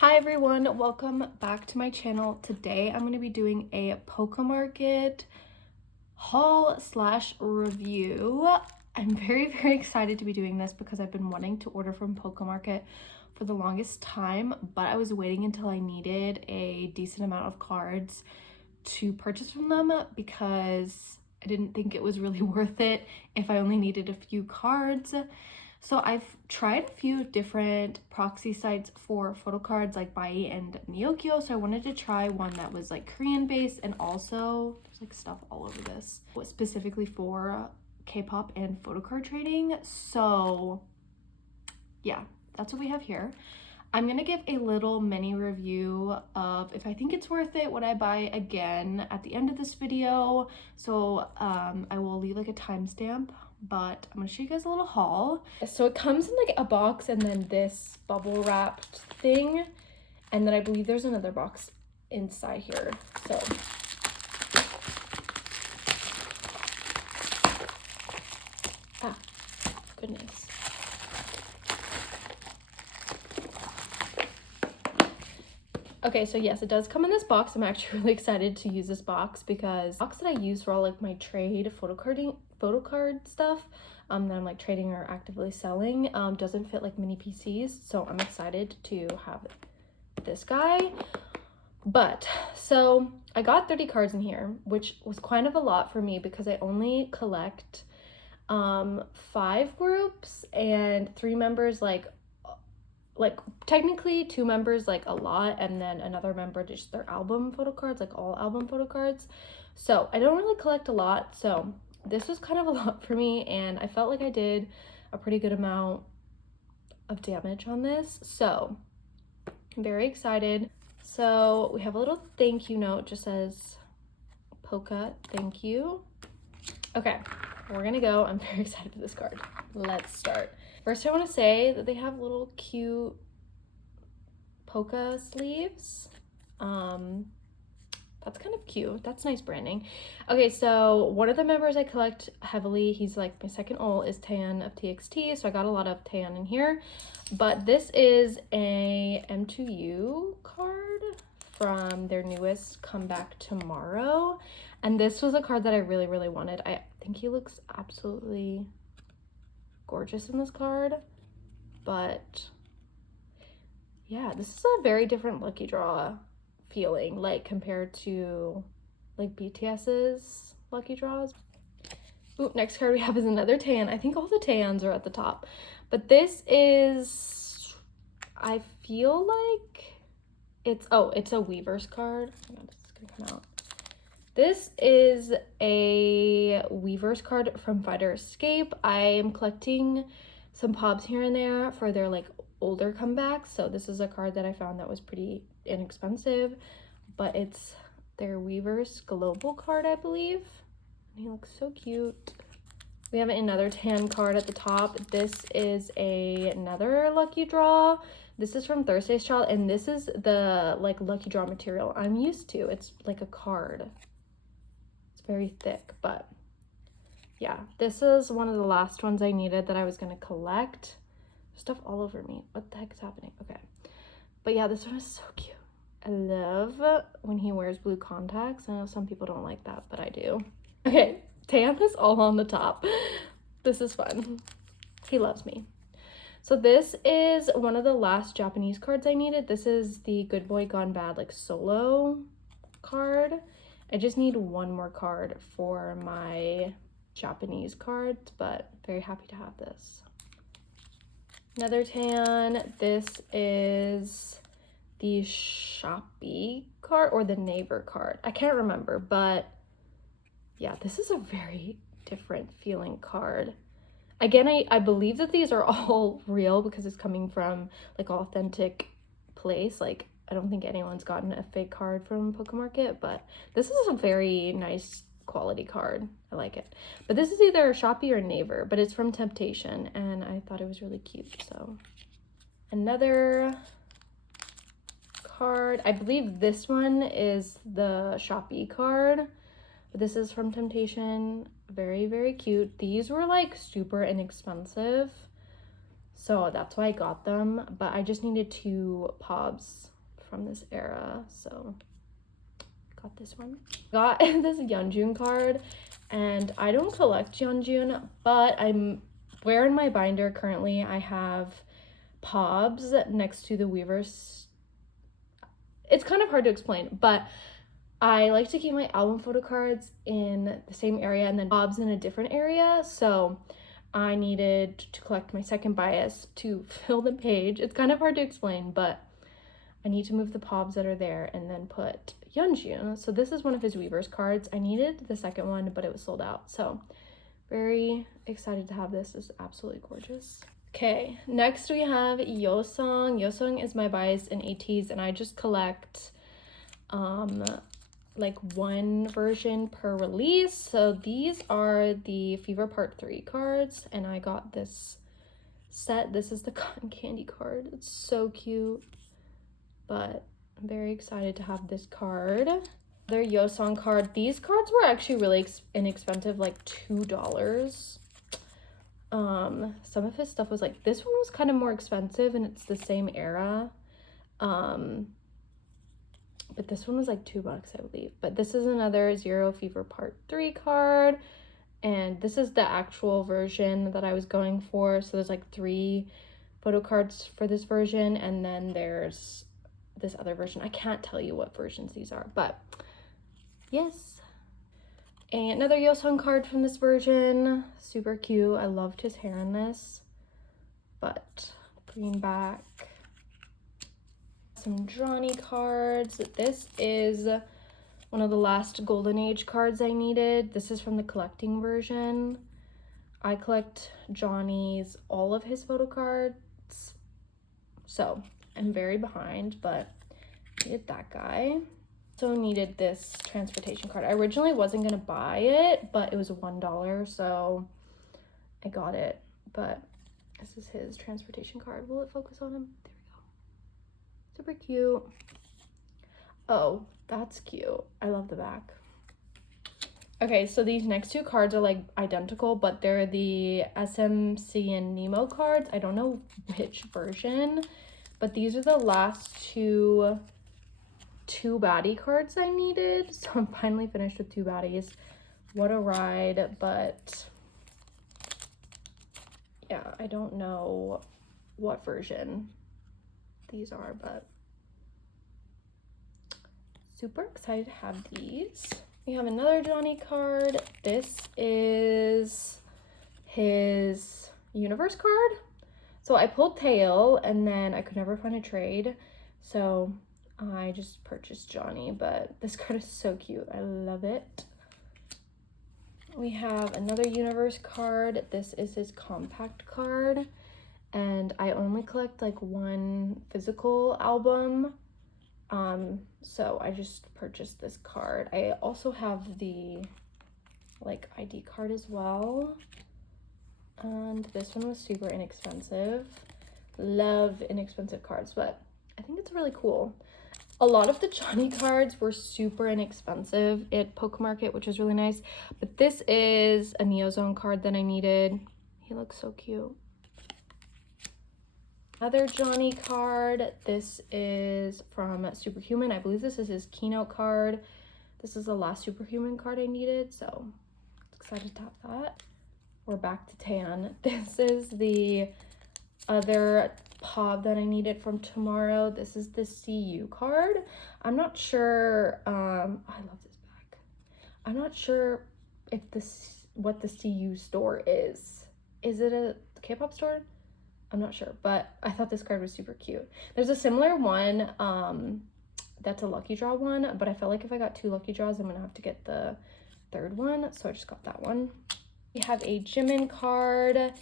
Hi everyone, welcome back to my channel. Today I'm going to be doing a pocamarket haul slash review. I'm very excited to be doing this because I've been wanting to order from pocamarket for the longest time, but I was waiting until I needed a decent amount of cards to purchase from them because I didn't think it was really worth it if I only needed a few cards. So I've tried a few different proxy sites for photocards like Bai and Neokyo. So I wanted to try one that was like Korean based, and also there's like stuff all over this specifically for K-pop and photocard trading. So yeah, that's what we have here. I'm gonna give a little mini review of if I think it's worth it, would I buy again at the end of this video. So I will leave like a timestamp, but I'm gonna show you guys a little haul. So it comes in like a box and then this bubble wrapped thing, and then I believe there's another box inside here. So goodness. Okay, so yes, it does come in this box. I'm actually really excited to use this box because the box that I use for all like my trade photocard stuff that I'm like trading or actively selling doesn't fit like mini PCs. So I'm excited to have this guy. But so I got 30 cards in here, which was kind of a lot for me because I only collect 5 groups and 3 members, like technically 2 members like a lot, and then another member just their album photo cards, like all album photo cards. So I don't really collect a lot, so this was kind of a lot for me, and I felt like I did a pretty good amount of damage on this, so I'm very excited. So we have a little thank you note, just says Poca thank you. Okay, we're gonna go. I'm very excited for this card. Let's start. First, I want to say that they have little cute polka sleeves. That's kind of cute. That's nice branding. Okay, so one of the members I collect heavily, he's like my second ult, is Tan of TXT, so I got a lot of Tan in here. But this is a M2U card from their newest Comeback Tomorrow, and this was a card that I really wanted. I think he looks absolutely gorgeous in this card, but yeah, this is a very different lucky draw feeling, like compared to like BTS's lucky draws. Ooh, next card we have is another Tan. I think all the Tans are at the top, but this is, I feel like it's a Weavers card. Oh my God, this is gonna come out. This is a Weavers card from Fighter Escape. I am collecting some pops here and there for their like older comebacks, so this is a card that I found that was pretty inexpensive, but it's their Weavers global card, I believe, and he looks so cute. We have another Tan card at the top. This is another lucky draw. This is from Thursday's Child, and this is the like lucky draw material I'm used to. It's like a card. It's very thick, but yeah, this is one of the last ones I needed that I was gonna collect. Stuff all over me. What the heck is happening? Okay, but yeah, this one is so cute. I love when he wears blue contacts. I know some people don't like that, but I do. Okay, Tan is all on the top. This is fun. He loves me. So this is one of the last Japanese cards I needed. This is the Good Boy Gone Bad like solo card. I just need one more card for my Japanese cards, but very happy to have this. Another Tan. This is the Shopee card or the Neighbor card. I can't remember, but yeah, this is a very different feeling card. Again, I believe that these are all real because it's coming from like authentic place. Like I don't think anyone's gotten a fake card from pocamarket, but this is a very nice quality card. I like it. But this is either Shopee or Neighbor, but it's from Temptation, and I thought it was really cute. So another card. I believe this one is the Shopee card, but this is from Temptation. Very cute. These were like super inexpensive, So that's why I got them, but I just needed 2 pobs from this era, so got this one. Got this Yeonjun card, and I don't collect Yeonjun, but I'm where in my binder currently I have pobs next to the Weavers. It's kind of hard to explain, but I like to keep my album photo cards in the same area and then pobs in a different area, so I needed to collect my second bias to fill the page. It's kind of hard to explain, but I need to move the pobs that are there and then put Yeonjun. So this is one of his Weavers cards. I needed the second one, but it was sold out. So very excited to have this. It's absolutely gorgeous. Okay, next we have Yosung. Yosung is my bias in ATs, and I just collect like 1 version per release. So these are the Fever Part 3 cards, and I got this set. This is the cotton candy card. It's so cute, but I'm very excited to have this card. Their Yosung card. These cards were actually really inexpensive, like $2. Some of his stuff was like, this one was kind of more expensive and it's the same era. But this one was like $2, I believe. But this is another Zero Fever Part 3 card. And this is the actual version that I was going for. So there's like 3 photo cards for this version. And then there's this other version. I can't tell you what versions these are, but yes. And another Yosung card from this version. Super cute. I loved his hair in this. But green back. Some Johnny cards. This is one of the last Golden Age cards I needed. This is from the collecting version. I collect Johnny's, all of his photo cards. So I'm very behind, but needed that guy. So needed this transportation card. I originally wasn't gonna buy it, but it was $1, so I got it. But this is his transportation card. Will it focus on him? There we go. Super cute. Oh, that's cute. I love the back. Okay, so these next 2 cards are like identical, but they're the SMC and Nemo cards. I don't know which version, but these are the last two baddie cards I needed. So I'm finally finished with 2 baddies. What a ride, but yeah, I don't know what version these are, but super excited to have these. We have another Johnny card. This is his Universe card. So I pulled Tail and then I could never find a trade, so I just purchased Johnny, but this card is so cute. I love it. We have another Universe card. This is his compact card, and I only collect like 1 physical album. So I just purchased this card. I also have the like ID card as well. And this one was super inexpensive. Love inexpensive cards, but I think it's really cool. A lot of the Johnny cards were super inexpensive at pocamarket, which is really nice. But this is a Neozone card that I needed. He looks so cute. Another Johnny card. This is from Superhuman. I believe this is his keynote card. This is the last Superhuman card I needed, so excited to have that. We're back to tan. This is the other pob that I needed from tomorrow. This is the CU card. I'm not sure, I love this bag. I'm not sure if what the CU store is. Is it a K-pop store? I'm not sure, but I thought this card was super cute. There's a similar one that's a lucky draw one, but I felt like if I got 2 lucky draws, I'm gonna have to get the 3rd one, so I just got that one. We have a Jimin card.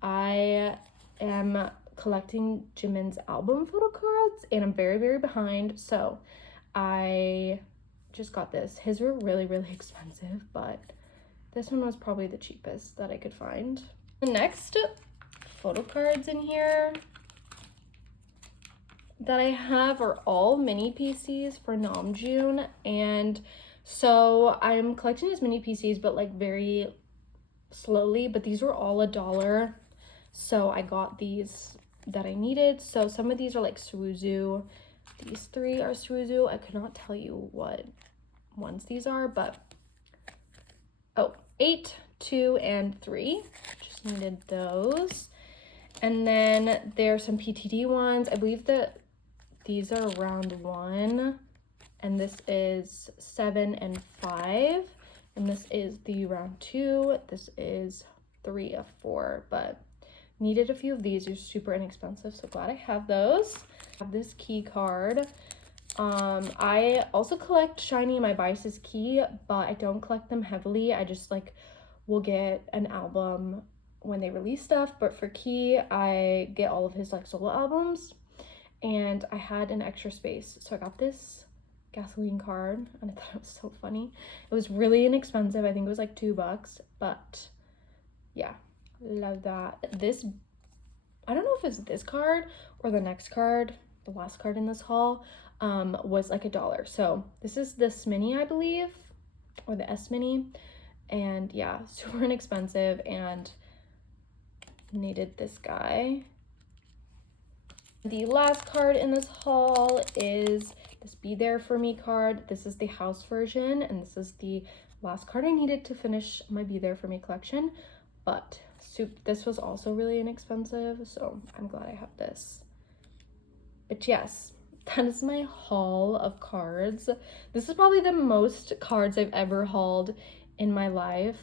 I am collecting Jimin's album photo cards, and I'm very, very behind, so I just got this. His were really, really expensive, but this one was probably the cheapest that I could find. The next photo cards in here that I have are all mini PCs for Namjoon, and so I'm collecting his mini PCs, but like very slowly. But these were all $1, So I got these that I needed. So some of these are like Suzu. These 3 are Suzu. I could not tell you what ones these are, but oh, 8, 2, and 3. Just needed those. And then there's some PTD ones. I believe that these are round 1, and this is 7 and 5. And this is the round 2. This is 3 of 4, but needed a few of these. They're super inexpensive, so glad I have those. I have this key card. I also collect shiny My Biases key, but I don't collect them heavily. I just like will get an album when they release stuff, but for key I get all of his like solo albums, and I had an extra space, so I got this gasoline card, and I thought it was so funny. It was really inexpensive. I think it was like $2, but yeah, love that. This, I don't know if it's this card or the next card, the last card in this haul, was like $1. So this is the S-Mini, I believe, or the S-Mini, and yeah, super inexpensive, and needed this guy. The last card in this haul is this Be There For Me card. This is the house version, and this is the last card I needed to finish my Be There For Me collection, but this was also really inexpensive, so I'm glad I have this. But yes, that is my haul of cards. This is probably the most cards I've ever hauled in my life.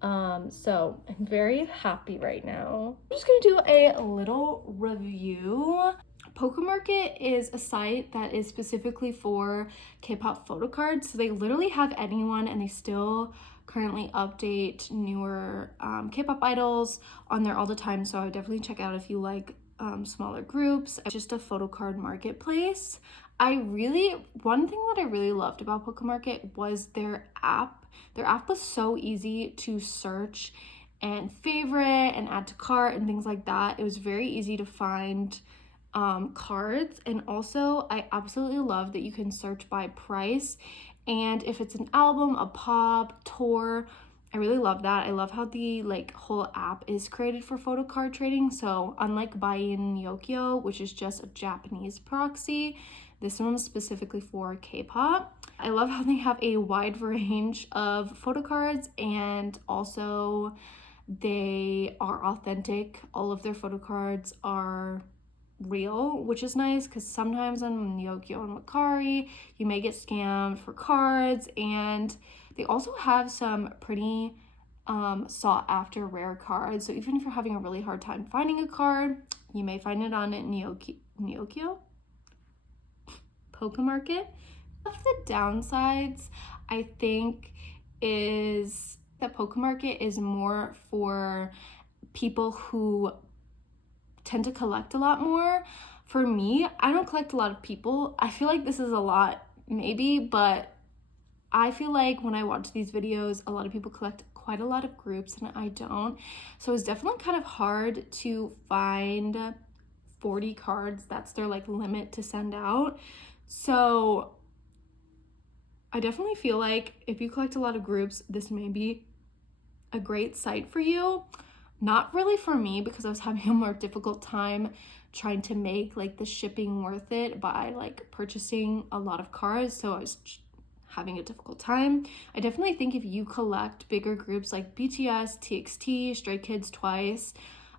So I'm very happy right now. I'm just gonna do a little review. Pocamarket is a site that is specifically for K-pop photo cards. So they literally have anyone, and they still currently update newer K-pop idols on there all the time. So I would definitely check out if you like smaller groups. It's just a photo card marketplace. One thing that I really loved about Pocamarket was their app. Their app was so easy to search and favorite and add to cart and things like that. It was very easy to find cards, and also I absolutely love that you can search by price, and if it's an album, a pop, tour, I really love that. I love how the like whole app is created for photo card trading. So unlike Buy-in Yokio, which is just a Japanese proxy, this one's specifically for K-pop. I love how they have a wide range of photo cards, and also they are authentic. All of their photo cards are real, which is nice, because sometimes on Yokio and Macari you may get scammed for cards, and they also have some pretty sought after rare cards. So even if you're having a really hard time finding a card, you may find it on Nyokio Pocamarket. One of the downsides, I think, is that Pocamarket is more for people who tend to collect a lot more. For me, I don't collect a lot of people. I feel like this is a lot, maybe, but I feel like when I watch these videos, a lot of people collect quite a lot of groups and I don't. So it's definitely kind of hard to find 40 cards. That's their like limit to send out. So I definitely feel like if you collect a lot of groups, this may be a great site for you. Not really for me, because I was having a more difficult time trying to make like the shipping worth it by like purchasing a lot of cards, so I was having a difficult time. I definitely think if you collect bigger groups like BTS, TXT, Stray Kids, Twice,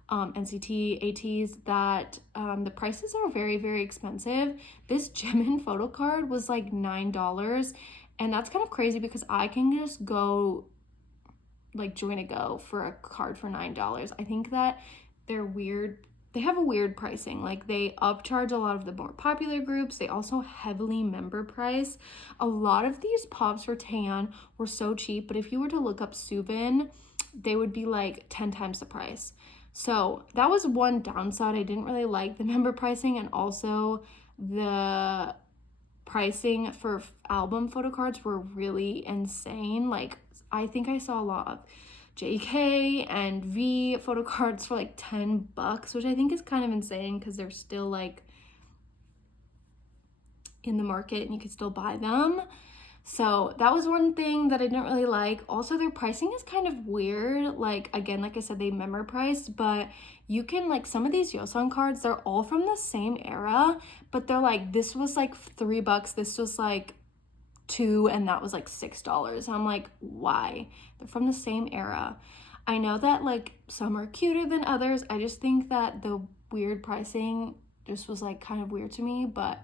NCT, ATs, that the prices are very, very expensive. This Jimin photo card was like $9, and that's kind of crazy because I can just go like join a go for a card for $9. I think that they're weird. They have a weird pricing. Like they upcharge a lot of the more popular groups. They also heavily member price. A lot of these pops for Tan were so cheap, but if you were to look up Subin, they would be like 10 times the price. So that was one downside. I didn't really like the member pricing, and also the pricing for album photo cards were really insane. Like I think I saw a lot of JK and V photo cards for like $10, which I think is kind of insane because they're still like in the market and you can still buy them. So that was one thing that I didn't really like. Also, their pricing is kind of weird. Like, again, like I said, they member priced, but you can, like, some of these Yosan cards, they're all from the same era, but they're like, this was like $3, this was like $2, and that was like $6. I'm like, why? They're from the same era. I know that like some are cuter than others. I just think that the weird pricing just was like kind of weird to me, but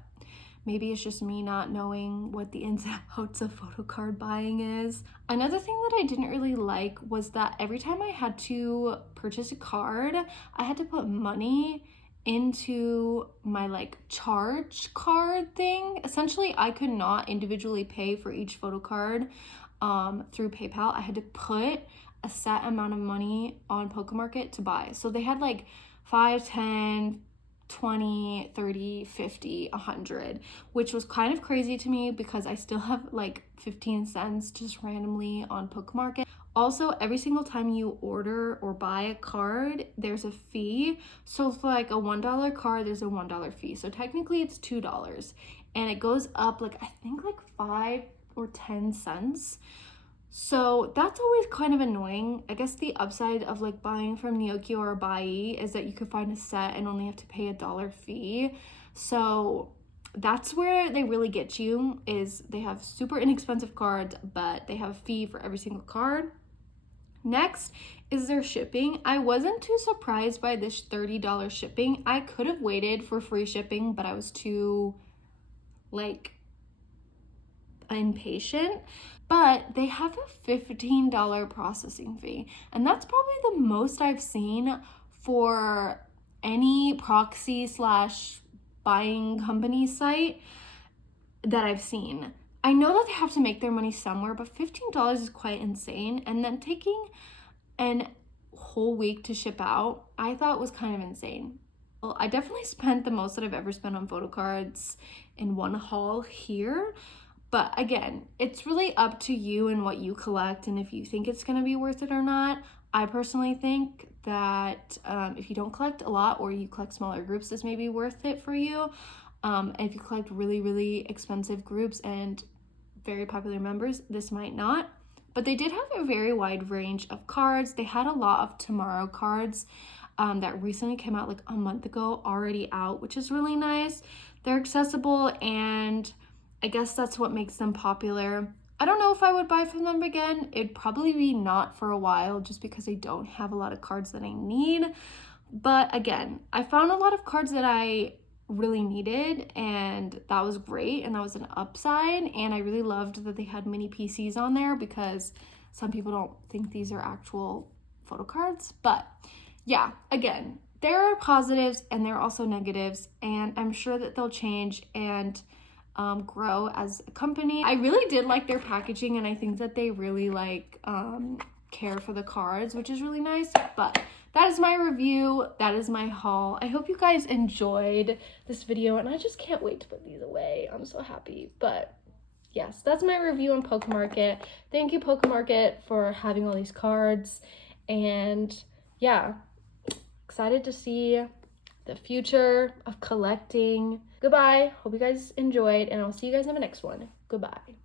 maybe it's just me not knowing what the ins and outs of photocard buying is. Another thing that I didn't really like was that every time I had to purchase a card, I had to put money into my like charge card thing. Essentially, I could not individually pay for each photocard through PayPal. I had to put a set amount of money on pocamarket to buy. So they had like 5, 10, 20, 30, 50, 100, which was kind of crazy to me because I still have like 15 cents just randomly on pocamarket. Also, every single time you order or buy a card, there's a fee. So for like a $1 card, there's a $1 fee. So technically it's $2, and it goes up like, I think like 5 or 10 cents. So that's always kind of annoying. I guess the upside of like buying from Nyokio or Bai is that you could find a set and only have to pay $1 fee. So that's where they really get you, is they have super inexpensive cards, but they have a fee for every single card. Next is their shipping. I wasn't too surprised by this $30 shipping. I could have waited for free shipping, but I was too like impatient. But they have a $15 processing fee, and that's probably the most I've seen for any proxy slash buying company site that I've seen. I know that they have to make their money somewhere, but $15 is quite insane. And then taking an whole week to ship out, I thought was kind of insane. Well, I definitely spent the most that I've ever spent on photo cards in one haul here. But again, it's really up to you and what you collect and if you think it's going to be worth it or not. I personally think that if you don't collect a lot or you collect smaller groups, this may be worth it for you. And if you collect really, really expensive groups and very popular members, this might not. But they did have a very wide range of cards. They had a lot of Tomorrow cards that recently came out like a month ago, already out, which is really nice. They're accessible, and I guess that's what makes them popular. I don't know if I would buy from them again. It'd probably be not for a while just because I don't have a lot of cards that I need. But again, I found a lot of cards that I really needed, and that was great, and that was an upside. And I really loved that they had mini PCs on there because some people don't think these are actual photo cards. But yeah, again, there are positives and there are also negatives, and I'm sure that they'll change and grow as a company. I really did like their packaging, and I think that they really like care for the cards, which is really nice. But that is my review. That is my haul. I hope you guys enjoyed this video, and I just can't wait to put these away. I'm so happy. But yes, that's my review on pocamarket. Thank you, pocamarket, for having all these cards. And yeah, excited to see the future of collecting. Goodbye. Hope you guys enjoyed, and I'll see you guys in the next one. Goodbye.